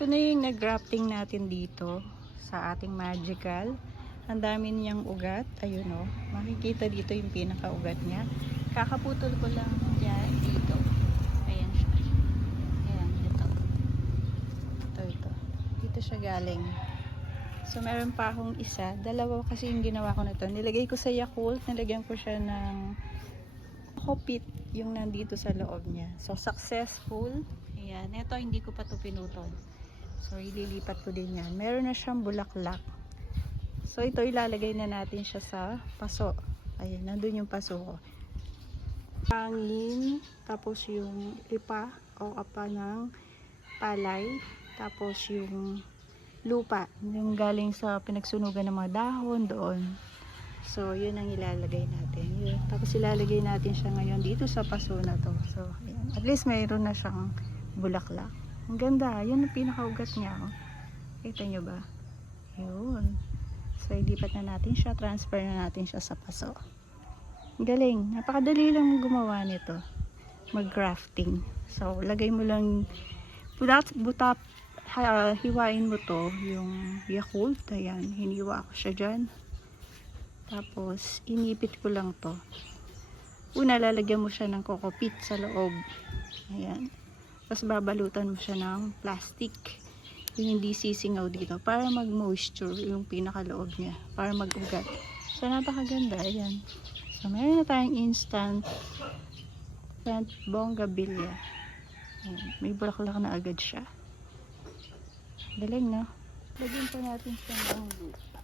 Ito na yung nag-grafting natin dito sa ating magical. Ang dami niyang ugat. Ayun o. Makikita dito yung pinaka-ugat niya. Kakaputol ko lang yan dito. Ayan siya. Ayan, ito. Ito. Dito siya galing. So, meron pa akong isa. Dalawa kasi yung ginawa ko na ito. Nilagay ko sa Yakult. Nilagyan ko siya ng Coco-Pit yung nandito sa loob niya. So, successful. Ayan. Ito, hindi ko pa ito pinutol. So, ililipat ko din yan. Meron na siyang bulaklak. So, ito ilalagay na natin siya sa paso. Ayan, nandun yung paso ko. Hangin, tapos yung ipa o apa ng palay, tapos yung lupa, yung galing sa pinagsunugan ng mga dahon doon. So, yun ang ilalagay natin. Yun. Tapos ilalagay natin siya ngayon dito sa paso na to. So, ayan. At least mayroon na siyang bulaklak. Ang ganda. Yun ang pinakaugat niya. Oh. Kita nyo ba? Yun. So, ilipat na natin siya. Transfer na natin siya sa paso. Galing. Napakadali lang gumawa nito. Mag-grafting. So, lagay mo lang butat, hiwain mo to. Yung Yakult. Ayan. Hiniwa ko siya dyan. Tapos, inipit ko lang to. Una, lalagyan mo siya ng Coco-Pit sa loob. Ayan. Tapos, babalutan mo siya ng plastic. Yung hindi sisingaw dito. Para mag-moisture yung pinakaloob niya. Para mag-ugat. So, napakaganda. Ayan. So, meron na tayong instant bonggabilya. Ayan. May bulaklak na agad siya. Galing, no? Lagyan pa natin siya ng lupa.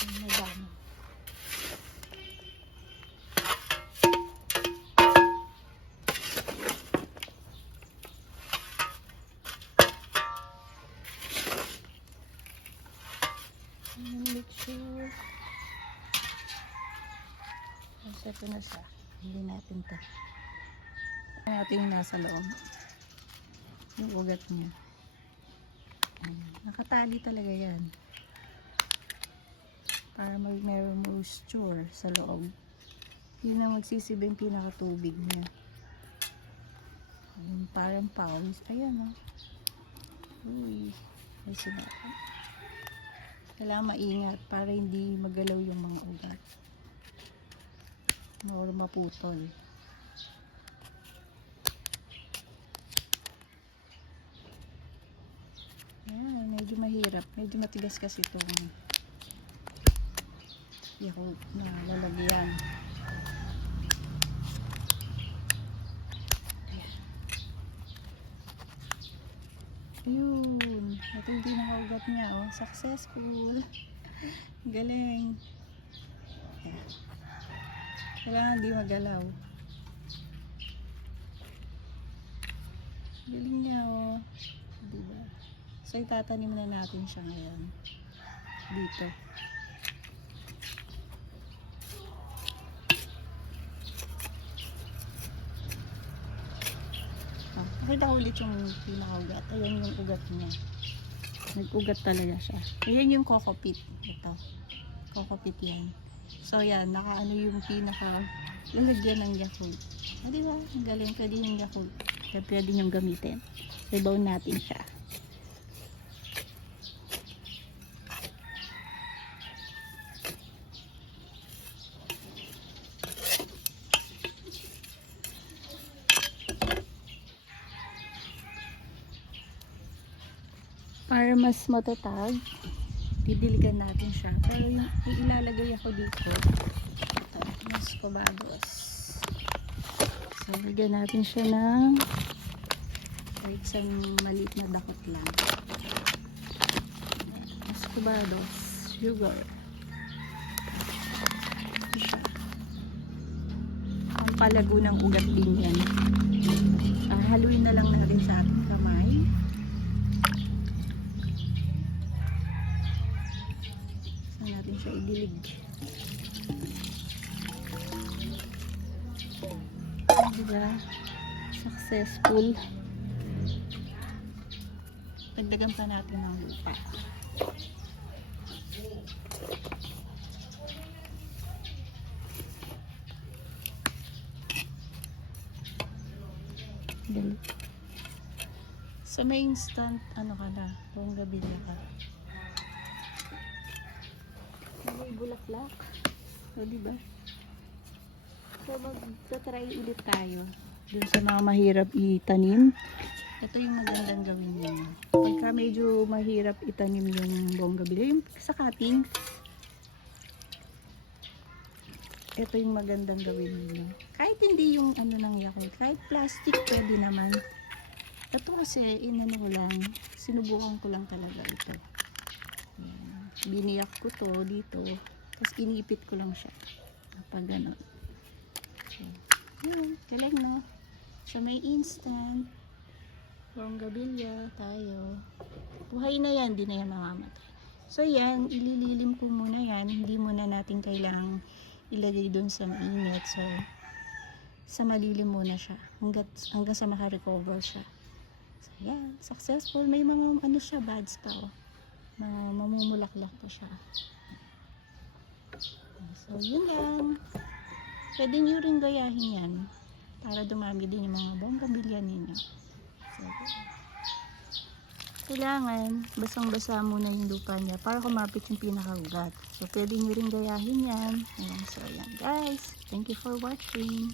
Ayan, madami. Mixture. Ito na siya. Hindi natin ito. Natin yung nasa loob. Yung ugat niya. Ayan. Nakatali talaga yan. Para mayroong moisture sa loob. Yun ang magsisibing pinakatubig niya. Ayan, parang pawis. Ayan o. Uy. Ay sinaka. Kailangan maingat para hindi magalaw yung mga ugat. O maputol. Ayan, medyo mahirap. Medyo matigas kasi itong Yakult na lalagyan. Ayun. Ito yung pinakaugat niya. Oh. Successful. Galing. Ayan. Kailangan hindi magalaw. Galing niya, oh. Diba? So, itatanim na natin siya ngayon. Dito. Oh, pakita ko ulit yung pinakaugat. Ayan yung ugat niya. Nag-ugat talaga siya. Ayan yung Coco-Pit. Ito. Coco-Pit yan. So, yan. Nakaano yung pinaka lalagyan ng Yakult. Ah, diba? Ang galing. Pwede yung Yakult. Pwede yung gamitin. Ibaw natin siya. Para mas matatag, didiligan natin siya. Pero yung ilalagay ako dito, ito, mas kubados. So, lagyan natin siya ng isang maliit na dakot lang. Mas kubados, sugar. Ang palago ng ugat din yan. Haluin na lang natin sa ating kamay. Natin siya idilig. Diba? Successful. Dagdagan pa natin ng lupa. So Sa may instant, ano ka na, bonggabilya ka. May bulaklak. O, diba? So, magta-try ulit tayo. Dun sa mga mahirap itanim. Ito yung magandang gawin niyo. Pagka medyo mahirap itanim yung bonggabilya, yung sa cutting, ito yung magandang gawin niyo. Kahit hindi yung ano ng Yakult, kahit plastic, pwede naman. Ito kasi, inano ko lang, sinubukan ko lang talaga ito. Ayan. Biniyak ko to dito, tapos inipit ko lang siya. Pag gano'n. Yun, galing no? So may instant, bonggabilya tayo. Buhay na yan, di na yan mamamatay. So yan, ilililim ko muna yan. Hindi muna natin kailangang ilagay dun sa mainit. So, sa malilim muna siya. Hanggang sa makarecover siya. So yan, successful. May mga ano siya, buds pa oh. Mga mamumulaklak pa siya. So yun lang. Pwede nyo rin gayahin yan para dumami din yung mga bonggabilya ninyo. So, kailangan basang-basa muna yung lupa niya para kumapit yung pinakaugat. So, pwede nyo rin gayahin yan. Ayan, so, yan guys. Thank you for watching.